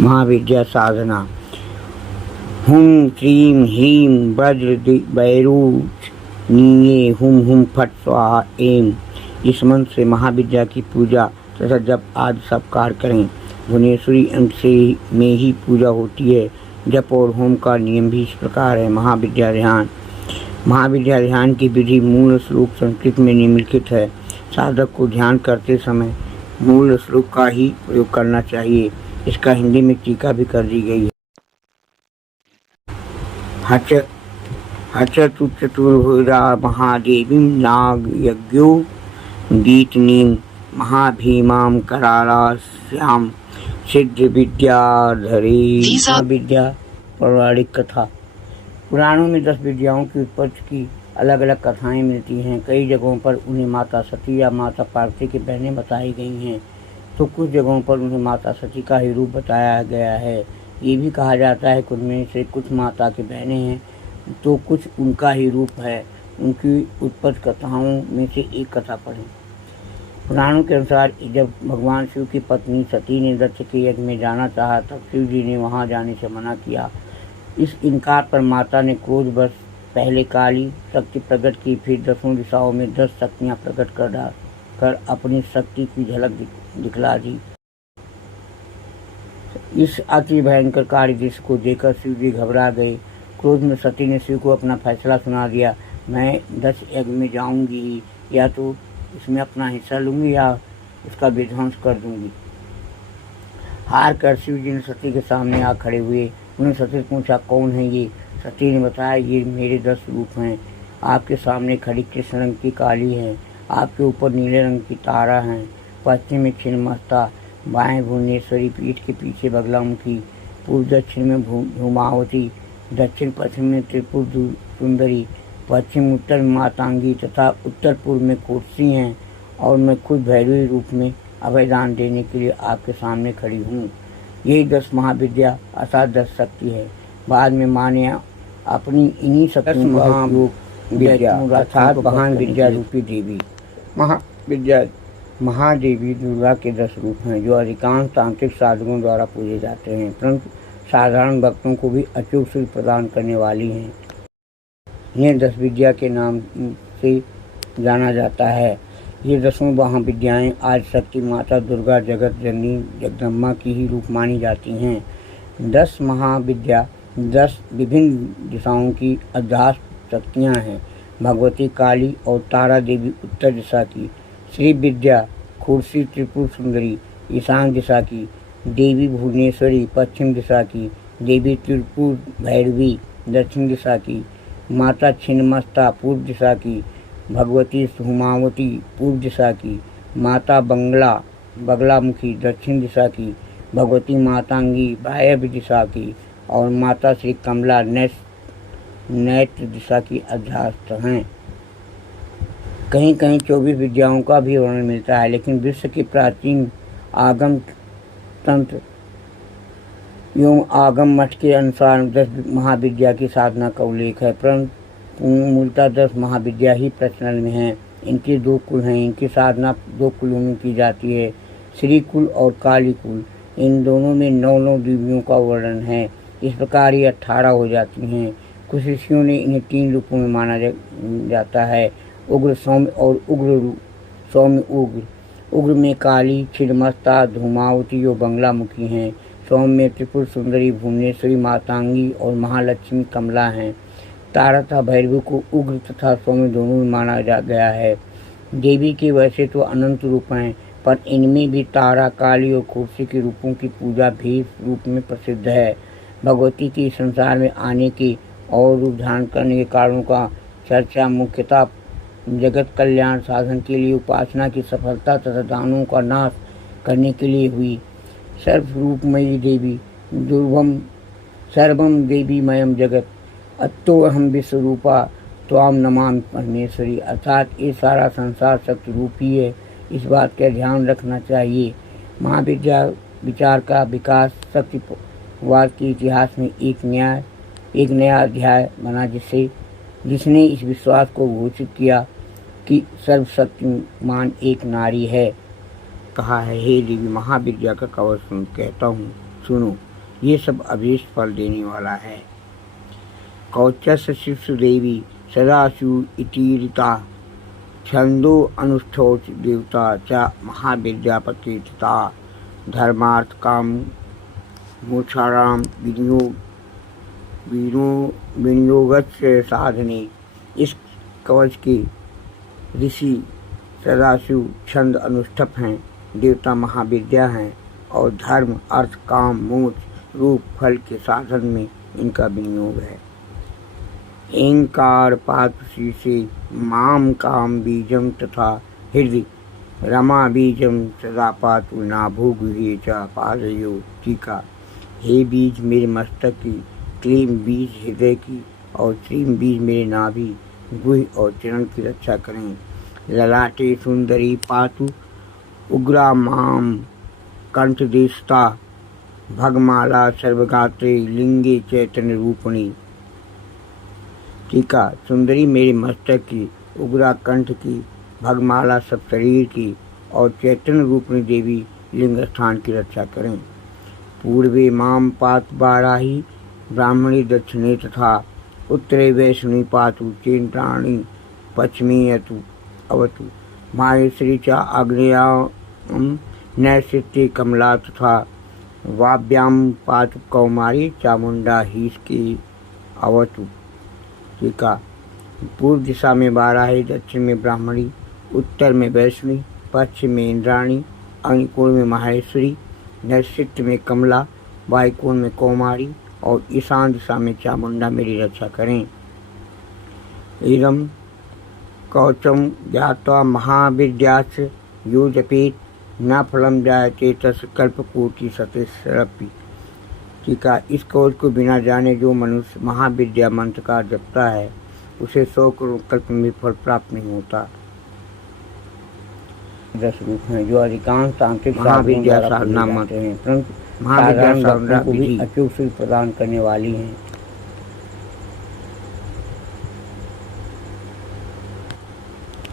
महाविद्या साधना। हुम श्रीम ह्रीम वज्र बैरूच नीये हुम हुम फट स्वाहा एम। इस मंत्र से महाविद्या की पूजा तथा जप आदि सब कार्य करें। भुवनेश्वरी अंक से में ही पूजा होती है। जप और होम का नियम भी इस प्रकार है। महाविद्या ध्यान। महाविद्या ध्यान की विधि मूल श्लोक संस्कृत में निम्नलिखित है। साधक को ध्यान करते समय मूल श्लोक का ही प्रयोग करना चाहिए। इसका हिंदी में टीका भी कर दी गई है। हच चतुर्भुजा महादेवी नाग यज्ञो गीतनीम महाभीमां करालास्याम सिद्ध विद्याधरी। विद्या पौराणिक कथा। पुराणों में 10 विद्याओं की उत्पत्ति की अलग अलग कथाएं मिलती हैं। कई जगहों पर उन्हें माता सती या माता पार्वती की बहनें बताई गई हैं, तो कुछ जगहों पर उन्हें माता सती का ही रूप बताया गया है। ये भी कहा जाता है कि उनमें से कुछ माता की बहनें हैं तो कुछ उनका ही रूप है। उनकी उत्पत्ति कथाओं में से एक कथा पढ़ें। पुराणों के अनुसार जब भगवान शिव की पत्नी सती ने दक्ष के यज्ञ में जाना चाहा, तब शिव जी ने वहां जाने से मना किया। इस इनकार पर माता ने क्रोधवश पहले काली शक्ति प्रकट की, फिर 10 दिशाओं में 10 शक्तियाँ प्रकट कर अपनी शक्ति की झलक दिखला दी। इस अति भयंकर कार्य दृश्य को देखकर शिव जी घबरा गए। क्रोध में सती ने शिव को अपना फैसला सुना दिया। मैं 10 यज्ञ में जाऊंगी, या तो इसमें अपना हिस्सा लूंगी या उसका विध्वंस कर दूंगी। हार कर शिव जी ने सती के सामने आ खड़े हुए। उन्हें सती से पूछा, कौन है ये? सती ने बताया, ये मेरे 10 रूप हैं। आपके सामने खड़ी कृष्ण रंग की काली है, आपके ऊपर नीले रंग की तारा है, पश्चिम में छिन्नमस्ता, बाएं भुवनेश्वरी, पीठ के पीछे बगलामुखी, पूर्व दक्षिण में धूमावती, दक्षिण पश्चिम में त्रिपुर सुंदरी, पश्चिम उत्तर में मातांगी तथा उत्तर पूर्व में कोसी हैं, और मैं खुद भैरवी रूप में अभयदान देने के लिए आपके सामने खड़ी हूँ। यही 10 महाविद्या अर्थात 10 शक्ति है। बाद में माँ ने अपनी इन्हीं शक्तियों का उपयोग अर्थात महान विद्या रूपी देवी महादेवी दुर्गा के 10 रूप हैं, जो अधिकांश तांत्रिक साधकों द्वारा पूजे जाते हैं, परंतु साधारण भक्तों को भी अचूक सुख प्रदान करने वाली हैं। इन्हें 10 विद्या के नाम से जाना जाता है। ये 10 महाविद्याएं आज शक्ति माता दुर्गा जगत जननी जगदम्बा की ही रूप मानी जाती हैं। 10 महाविद्या 10 विभिन्न दिशाओं की अध्यात्म शक्तियाँ हैं। भगवती काली और तारा देवी उत्तर दिशा की, श्री विद्या खुर्सी त्रिपुर सुंदरी ईशान दिशा की, देवी भुवनेश्वरी पश्चिम दिशा की, देवी त्रिपुर भैरवी दक्षिण दिशा की, माता छिन्नमस्ता पूर्व दिशा की, भगवती धूमावती पूर्व दिशा की, माता बगलामुखी दक्षिण दिशा की, भगवती मातांगी वायव्य दिशा की, और माता श्री कमला नैत्र दिशा की अध्यास्त हैं। कहीं कहीं 24 विद्याओं का भी वर्णन मिलता है, लेकिन विश्व के प्राचीन आगम तंत्र एवं आगम मठ के अनुसार 10 महाविद्या की साधना का उल्लेख है, परंतु मूलतः 10 महाविद्या ही प्रचलन में हैं। इनके 2 कुल हैं। इनकी साधना 2 कुलों में की जाती है, श्री कुल और काली कुल। इन दोनों में 9 देवियों का वर्णन है। इस प्रकार ये 18 हो जाती हैं। कुछ ऋषियों ने इन्हें 3 रूपों में माना जाता है, उग्र सौम्य और उग्र सौम्य उग्र। उग्र में काली छिन्नमस्ता धूमावती और बगलामुखी हैं। सौम्य में त्रिपुर सुंदरी भुवनेश्वरी मातांगी और महालक्ष्मी कमला हैं। तारा तथा भैरवी को उग्र तथा सौम्य दोनों में माना गया है। देवी के वैसे तो अनंत रूप हैं, पर इनमें भी तारा काली और खुर्सी के रूपों की पूजा भी रूप में प्रसिद्ध है। भगवती की संसार में आने की और रूप धारण करने के कारणों का चर्चा मुख्यतः जगत कल्याण साधन के लिए, उपासना की सफलता तथा दानों का नाश करने के लिए हुई। सर्वरूपमयी देवी दुर्भम सर्वम देवीमयम जगत अत्तोऽहं विश्वरूपा त्वां नमामि परमेश्वरी। अर्थात ये सारा संसार सत्य रूप ही है। इस बात का ध्यान रखना चाहिए। महाविद्या विचार का विकास शक्तिवाद के इतिहास में एक नया अध्याय बना, जिसने इस विश्वास को घोषित किया कि सर्वशक्तिमान एक नारी है। कहा है, हे देवी महाविद्या का कवच सुन, कहता हूँ सुनो, ये सब अभीष्ट फल देने वाला है। कौचस्य शिष्य देवी सदाशु इतीरिता छंदो अनुष्ठोच देवता च महाविद्यापति तथा धर्मार्थ काम मोक्षाराम विनियोगस्य साधने। इस कवच के ऋषि सदाशिव छंद अनुष्ठप हैं, देवता महाविद्या हैं और धर्म अर्थ काम मोक्ष रूप फल के साधन में इनका विनियोग है। एंकार पातुषी से माम काम बीजम तथा हृदय रमा बीजम सदा पातु नाभुगुहे च पादयो। टीका। हे बीज मेरे मस्तक की, क्लीम बीज हृदय की और श्रीम बीज मेरे नाभि गुह और चरण की रक्षा करें। ललाटे सुंदरी पातु उग्रा माम कंठदेशता भगमाला सर्वगात्रे लिंगे चैतन्य रूपणी। टीका। सुंदरी मेरे मस्तक की, उग्रा कंठ की, भगमाला सब शरीर की और चैतन्य रूपणी देवी लिंग स्थान की रक्षा करें। पूर्वे माम पात बाराही ब्राह्मणी दक्षिणे तथा उत्तरे वैष्णवी पातु चेन्द्राणी पश्चिमी अवतु। माहेश्वरी च आग्नेयां नैश्चित्ये कमला तथा वाव्याम पातु कौमारी चामुंडा हीस की अवतु। टीका। पूर्व दिशा में बाराही, दक्षिण में ब्राह्मणी, उत्तर में वैष्णवी, पश्चिम में इंद्राणी, अग्निकोण में माहेश्वरी, नैश्चित्य में कमला, वायुकोण में कौमारी और ईशान दिशा में चामुंडा मेरी रक्षा करें। इदं कवचम ज्ञात्वा महाविद्याश्च यो जपेत न फलम जायते तस्य कल्पकोटि सतैरपि। टीका। इस कवच को बिना जाने जो मनुष्य महाविद्या मंत्र का जपता है उसे 100 करोड़ कल्प में फल प्राप्त नहीं होता। 10 रूप हैं जो अधिकांश तांत्रिक महाविद्या साधना मंत्र हैं, परंतु महाविद्या साधना को भी अचूक सिद्ध प्रदान करने वाली हैं।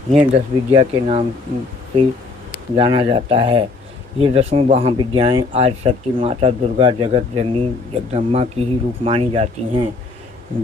यह 10 विद्या के नाम से जाना जाता है। ये 10 महाविद्याएँ आज शक्ति माता दुर्गा जगत जननी जगदम्बा की ही रूप मानी जाती हैं।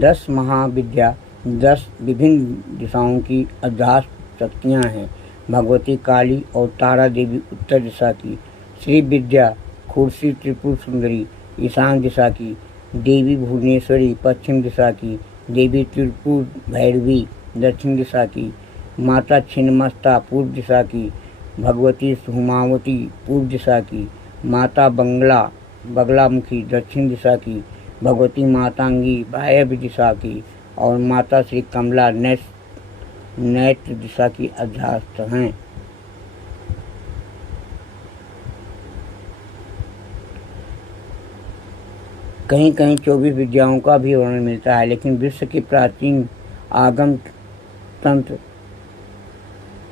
10 महाविद्या 10 विभिन्न दिशाओं की अध्यात्म शक्तियाँ हैं। भगवती काली और तारा देवी उत्तर दिशा की, श्री विद्या खुर्सी त्रिपुर सुंदरी ईशान दिशा की, देवी भुवनेश्वरी पश्चिम दिशा की, देवी त्रिपुर भैरवी दक्षिण दिशा की, माता छिन्नमस्ता पूर्व दिशा की, भगवती सुमावती पूर्व दिशा की, माता बगलामुखी दक्षिण दिशा की, भगवती मातांगी वायव्य दिशा की और माता श्री कमला नैत्र दिशा की अध्यास्त हैं। कहीं कहीं 24 विद्याओं का भी वर्णन मिलता है, लेकिन विश्व के प्राचीन आगम तंत्र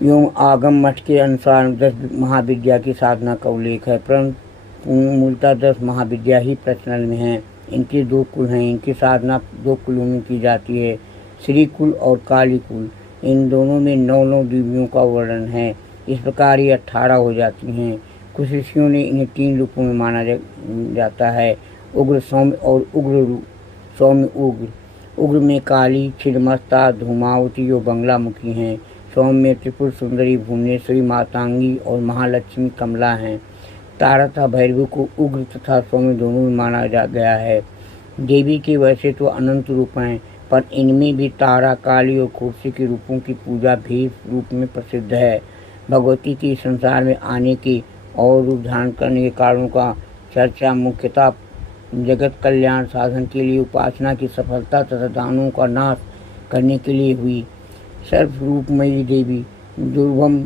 एवं आगम मठ के अनुसार 10 महाविद्या की साधना का उल्लेख है, परंतु मूलतः 10 महाविद्या ही प्रचलन में हैं। इनके 2 कुल हैं। इनकी साधना 2 कुलों में की जाती है, श्री कुल और काली कुल। इन दोनों में 9 देवियों का वर्णन है। इस प्रकार ये 18 हो जाती हैं। कुछ ऋषियों ने इन्हें 3 रूपों में माना जाता है, उग्र सौम्य और उग्र सौम्य उग्र। उग्र में काली छिन्नमस्ता धूमावती और बंगलामुखी हैं। सौम्य में त्रिपुर सुंदरी भुवनेश्वरी मातांगी और महालक्ष्मी कमला हैं। तारा तथा भैरवी को उग्र तथा सौम्य दोनों में माना गया है। देवी के वैसे तो अनंत रूप हैं, पर इनमें भी तारा काली और खुर्सी के रूपों की पूजा भेद रूप में प्रसिद्ध है। भगवती के संसार में आने के और रूप धारण करने के कारणों का चर्चा मुख्यतः जगत कल्याण साधन के लिए, उपासना की सफलता तथा दानों का नाश करने के लिए हुई। सर्वरूपमयी देवी दुर्भम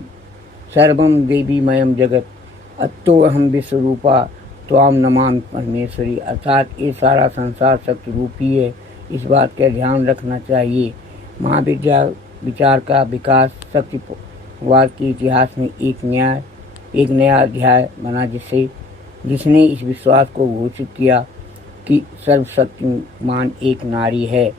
सर्वम देवीमयम जगत अत्तोऽहं विश्वरूपा त्वाम नमामि परमेश्वरी। अर्थात ये सारा संसार शक्ति रूपी है, इस बात का ध्यान रखना चाहिए। महाविद्या विचार का विकास शक्तिवाद के इतिहास में एक नया अध्याय बना, जिसने इस विश्वास को घोषित किया कि सर्वशक्तिमान एक नारी है।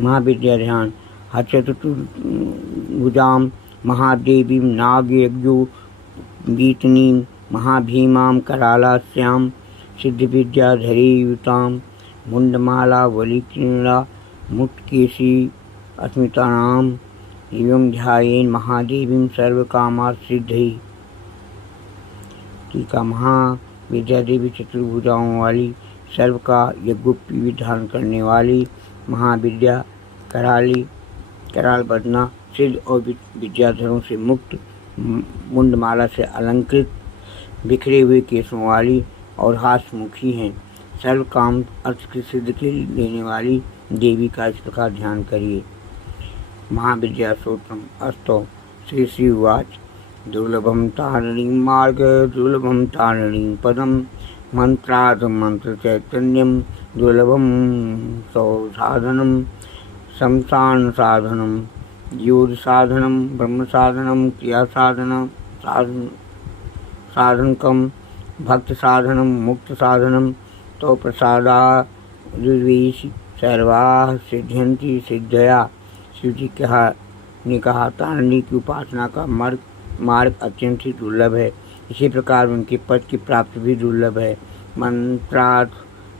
महाविद्या ध्यान। चतुर्भुजां महादेवीं नागयज्ञो गीतनीं महाभीमां करालास्यां सिद्धिविद्याधरीयुतां मुंडमाला वलिक्रीड़ा मुट्केशी अस्मितानां एवं ध्यायेन महादेवीं सर्वकामासिद्धये। टीका महाविद्या देवी चतुर्भुजाओं वाली, सर्व का यज्ञोक्ति विधान करने वाली महाविद्या, कराल बदना, सिद्ध और विद्याधरों से मुक्त, मुंडमाला से अलंकृत, बिखरे हुए केशों वाली और हास्यमुखी हैं। सर्व काम अर्थ की सिद्ध के देने वाली देवी का इस प्रकार ध्यान करिए। महाविद्या सूत्रम अस्तौ। श्री श्री उवाच दुर्लभम तारिणीं मार्ग दुर्लभम तारिणीं पदम मंत्राद मंत्र चैतन्यम दुर्लभम सौसाधनम संसान साधनम योग साधनम ब्रह्म साधनम क्रिया साधनम साधनकम भक्त साधनम मुक्त साधनम तो प्रसादा सर्वाः सिद्ध्यन्ति सिद्धया। शिव जी ने कहा तारिणी की उपासना का मार्ग अत्यंत ही दुर्लभ है, इसी प्रकार उनके पद की प्राप्ति भी दुर्लभ है। मंत्रार्थ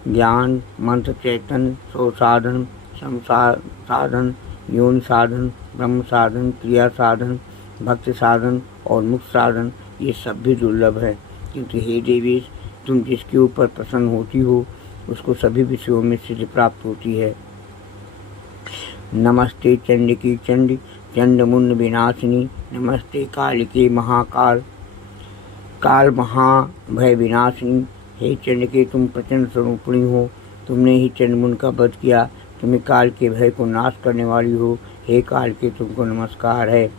ज्ञान, मंत्र चैतन्य, सो साधन, साधन, योनि साधन, ब्रह्म साधन, क्रिया साधन, भक्ति साधन और मुक्त साधन, ये सब भी दुर्लभ है। किंतु हे देवी, तुम जिसके ऊपर प्रसन्न होती हो उसको सभी विषयों में सिद्धि प्राप्त होती है। नमस्ते चंडिकी चंडी चंडमुंड विनाशिनी, नमस्ते कालिके महाकाल काल महाभय विनाशिनी। हे चंडिके, तुम प्रचंड स्वरूपिणी हो, तुमने ही चंडमुंड का वध किया, तुम्हें काल के भय को नाश करने वाली हो। हे काल के, तुमको नमस्कार है।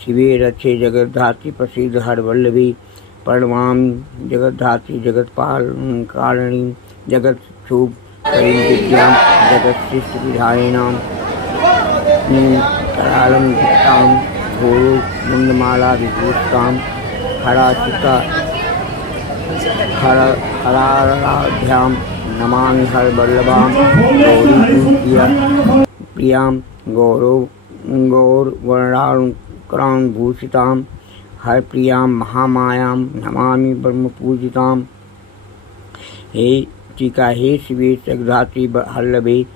शिवे रक्षे जगद्धात्री प्रसिद्ध हर वल्लभी, प्रणमामि जगद्धात्री जगत्पालकारिणी जगत शुभ विद्यां जगत शिष्ट विधायिनां करालं गुप्तां घोरो मुंडमाला विभूषितां हराराध्यां नमामि हर वल्लभां गौरी प्रियां गौरवर्णालंकारां भूषितां हर प्रियां महामायां नमामि ब्रह्म पूजितां। हे टीका, हे शिवे जगद्धात्री वल्लभे,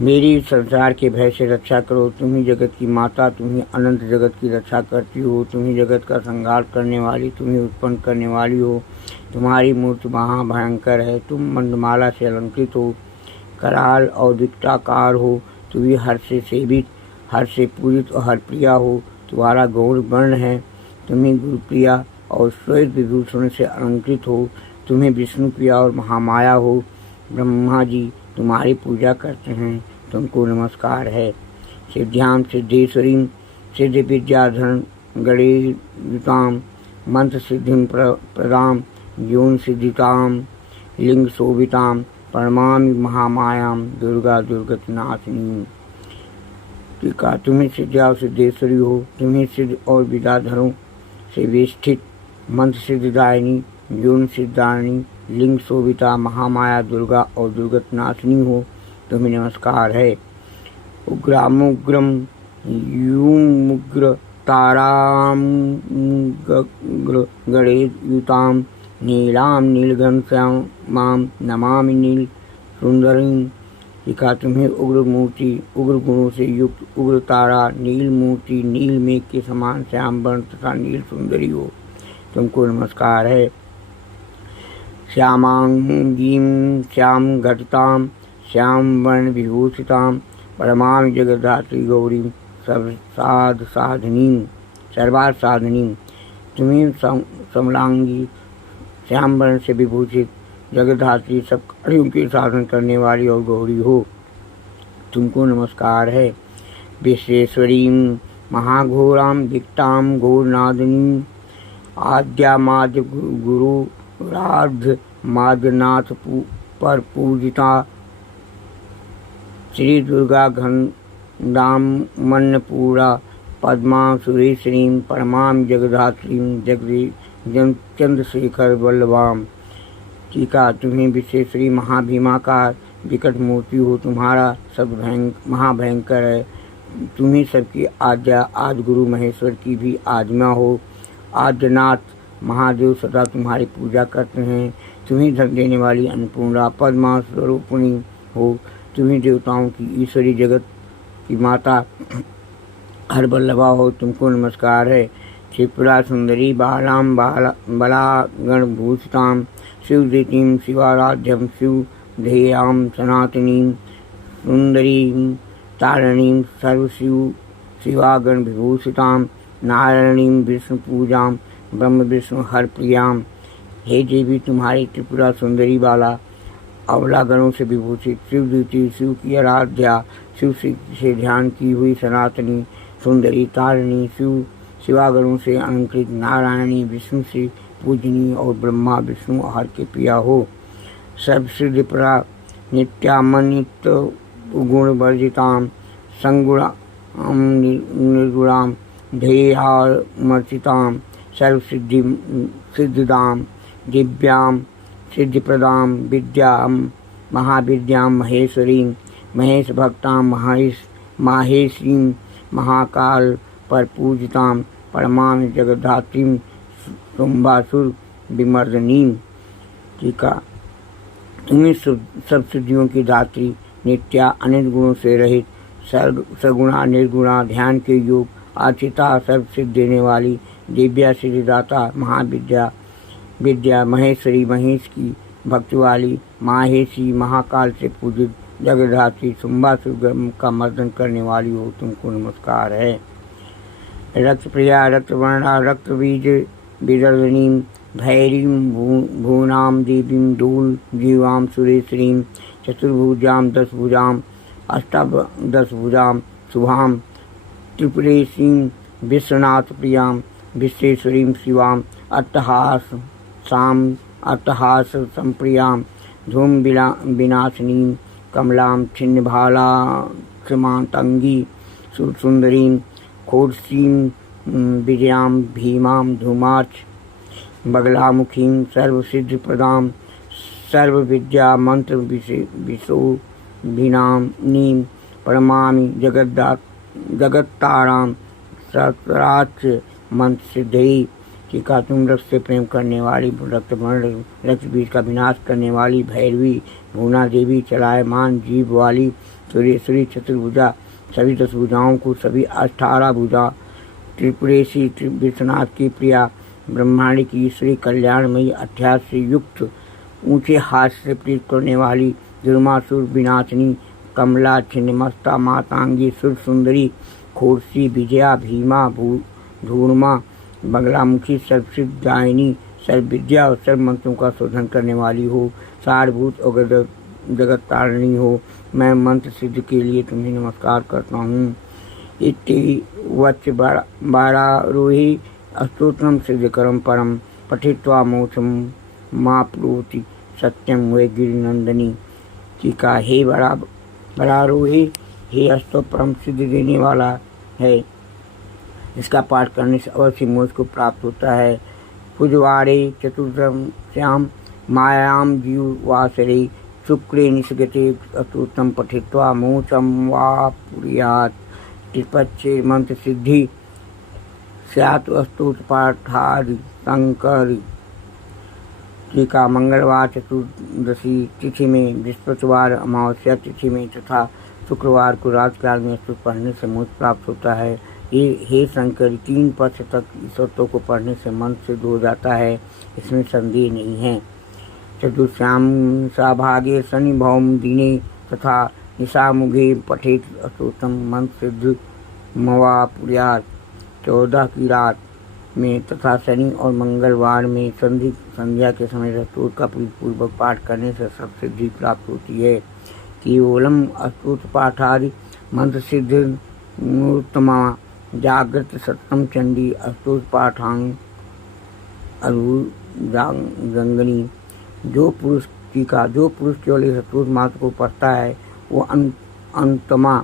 मेरी संसार के भय से रक्षा करो। तुम ही जगत की माता, तुम ही अनंत जगत की रक्षा करती हो, तुम ही जगत का संहार करने वाली, तुम ही उत्पन्न करने वाली हो। तुम्हारी मूर्ति महाभयंकर है, तुम मंडमाला से अलंकृत हो, कराल और विकटाकार हो, तुम ही हर से सेवित, हर से पूजित और हर प्रिया हो। तुम्हारा गौर वर्ण है, तुम्हें गुरुप्रिया और श्वेत विभूषण से अलंकृत हो, तुम्हें विष्णु प्रिया और महामाया हो। ब्रह्मा जी तुम्हारी पूजा करते हैं, तुमको नमस्कार है। सिद्ध्यां सिद्धेश्वरीं सिद्धि विद्याधरण गणेयुतां मंत्र सिद्धिं प्रदां योन सिद्धितां लिंग शोभितां प्रणमामि महामायां दुर्गा दुर्गतनाशिनी। टीका, तुम्हें सिद्ध्या सिद्धेश्वरी हो, तुम्हें सिद्ध और विद्याधरों से वेष्टित मंत्र सिद्धिदायिनी योन सिद्धारिणी लिंग शोभिता महामाया दुर्गा और दुर्गतनाशिनी हो, तुम्हें नमस्कार है। उग्रामुग्रम यूमुग्र ताराम गणेयुतां नीलां नीलघनश्यामां नमामि नील सुंदरीं। लिखा, तुम्हें उग्र मूर्ति, उग्र गुणों से युक्त उग्र तारा, नील मूर्ति, नील मेघ के समान श्याम वर्ण तथा नील सुंदरी हो, तुमको नमस्कार है। श्यामांगीं श्याम घटितां श्याम वर्ण विभूषितां परमां जगद्धात्री गौरी सर्वार्थ साधनीं। तुम्हें समलांगी श्याम वर्ण से विभूषित जगद्धात्री सब कार्यों के साधन करने वाली और गौरी हो, तुमको नमस्कार है। विश्वेश्वरीं महाघोरां विकटां घोरनादिनीं आद्यामाद्य गुरुराध्य माद्यनाथ पर पूजिता श्री दुर्गा घनदां मन्नपूरा पद्मा सुरेश्वरीं परमां जगद्धात्रीं चंद्रशेखर वल्लभां। टीका, तुम्हें विश्वेश्वरी महाभीमाकार विकट मूर्ति हो, तुम्हारा सब महाभयंकर है, तुम्ही सबकी आज्ञा आदि गुरु महेश्वर की भी आज्ञा हो। आद्यनाथ महादेव सदा तुम्हारी पूजा करते हैं। तुम्ही धन देने वाली अन्नपूर्णा पद्मा स्वरूपिणी हो। तुम्ही देवताओं की ईश्वरी जगत की माता हर बल्लभा हो, तुमको नमस्कार है। त्रिपुरा सुंदरी बालाम बला गणभूषिताम शिवदीतिम शिवाराध्यम शिव ध्येयाम सनातनीम सुंदरीम तारिणीम सर्वशिव शिवागण विभूषिताम नारायणीम विष्णु पूजाम ब्रह्म विष्णु हर प्रियाम। हे देवी, तुम्हारी त्रिपुरा सुंदरी बाला अवलागणों से विभूषित शिवदूती शिव की आराध्या शिव से ध्यान की हुई सनातनी सुंदरी तारिणी शिवागणों से अलंकृत नारायणी विष्णु से पूजनीय और ब्रह्मा विष्णु हर के प्रिया हो। सर्वसिद्धि परा नित्यामनित गुण वर्जिताम संगुणाम निर्गुणाम ध्येयामर्चिताम सर्वसिद्धि सिद्धिदाम दिव्याम सिद्धिप्रदाम विद्याम महाविद्याम महेश्वरीं महेश भक्ताम माहेश्रीं महाकाल पर पूजिताम परमाम जगद्धात्रीं शुंभासुर विमर्दनीं। टीका। तुम्हें सब सिद्धियों की दात्री नित्या अनित गुणों से रहित सगुणा निर्गुणा ध्यान के योग आचिता सर्व सिद्ध देने वाली दिव्या सिद्धिदाता विद्या महेश्वरी महेश की भक्ति वाली माहेशी महाकाल से पूजित जगद्धात्री शुंभासुर का मर्दन करने वाली हो, तुमको नमस्कार है। रक्त प्रिया रक्त वर्णा रक्त बीज विदर्दनीं भैरीं भूनाम देवीं दूल जीवां सुरेश्वरीं चतुर्भुजां दशभुजां अष्टादशभुजां शुभां त्रिपुरेशीं विश्वनाथ प्रियां विश्वेश्वरीं शिवां अट्टहास संप्रियां धूम विनाशिनीं कमलां छिन्नभाला क्षमातंगी सुंदरीं खोडसीं विजयां भीमां धूमार्च बगलामुखीं सर्वसिद्धिप्रदां सर्वविद्या मंत्र विशोभिनाम्नीं परमामि जगत्तारां सत्राच मंत्र सिद्धि। टीका। तुम रक्त से प्रेम करने वाली रक्त बीज का विनाश करने वाली भैरवी भूना देवी चलायमान जीव वाली सुरेश्वरी चतुर्भुजा सभी 10 भुजाओं को सभी 18 भुजा त्रिपुरेशी विश्वनाथ की प्रिया ब्रह्मांड की ईश्वरी कल्याणमयी अध्यास से युक्त ऊंचे हाथ से प्रीत करने वाली दुर्मासुर विनाशिनी कमला छिन्नमस्ता मातांगी सुर सुंदरी खोरसी विजया भीमा धूर्मा बगलामुखी सर्वसिद्ध दायिनी सर्वविद्या और सर्व मंत्रों का शोधन करने वाली हो, सारभूत और जगत तारिणी हो। मैं मंत्र सिद्ध के लिए तुम्हें नमस्कार करता हूँ। इति वच बारारोही स्तोत्रम सिद्धकरम परम पठित्वा मोक्षम माप्नोति सत्यम वे गिरिनंदनी। टीका। हे बरारोही, हे स्तोत्र परम सिद्ध देने वाला है, इसका पाठ करने से अवश्य मोक्ष को प्राप्त होता है। पुजवारे चतुर्थ्याम मायाम जीववासरे शुक्रे निषगते स्तोत्रम पठित्वा मोक्षम वापुर्यात्। त्रिपक्षे मंत्र सिद्धि स्यात् स्तोत्र पाठादि संकरी। टीका। मंगलवार चतुर्दशी तिथि में, बृहस्पतिवार अमावस्या तिथि में तथा शुक्रवार को रात काल में स्तोत्र पढ़ने से मोक्ष प्राप्त होता है। हे शंकर, 3 पक्ष तक स्तोत्रों को पढ़ने से मन सिद्ध हो जाता है, इसमें संदेह नहीं है। चतुर्श्याम साभागे शनि भौम दिने तथा निशामुगे पठेत स्तोत्रम मंत्र सिद्ध मवापुर्यात्। 14 की रात में तथा शनि और मंगलवार में संध्या के समय स्तोत्र का पूर्वक पाठ करने से सब सिद्धि प्राप्त होती है। केवलम स्तोत्र पाठादि मंत्र सिद्ध नूतमा जागृत सत्यम चंडी स्तोत्र पाठांग गंगनी। जो पुरुष केवल इस स्तोत्र मात्र को पढ़ता है वो अंतमा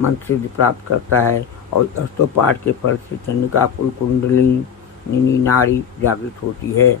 मंत्र सिद्धि प्राप्त करता है और स्तोत्र पाठ के फल से चंडिका कुल कुंडलिनी नारी जागृत होती है।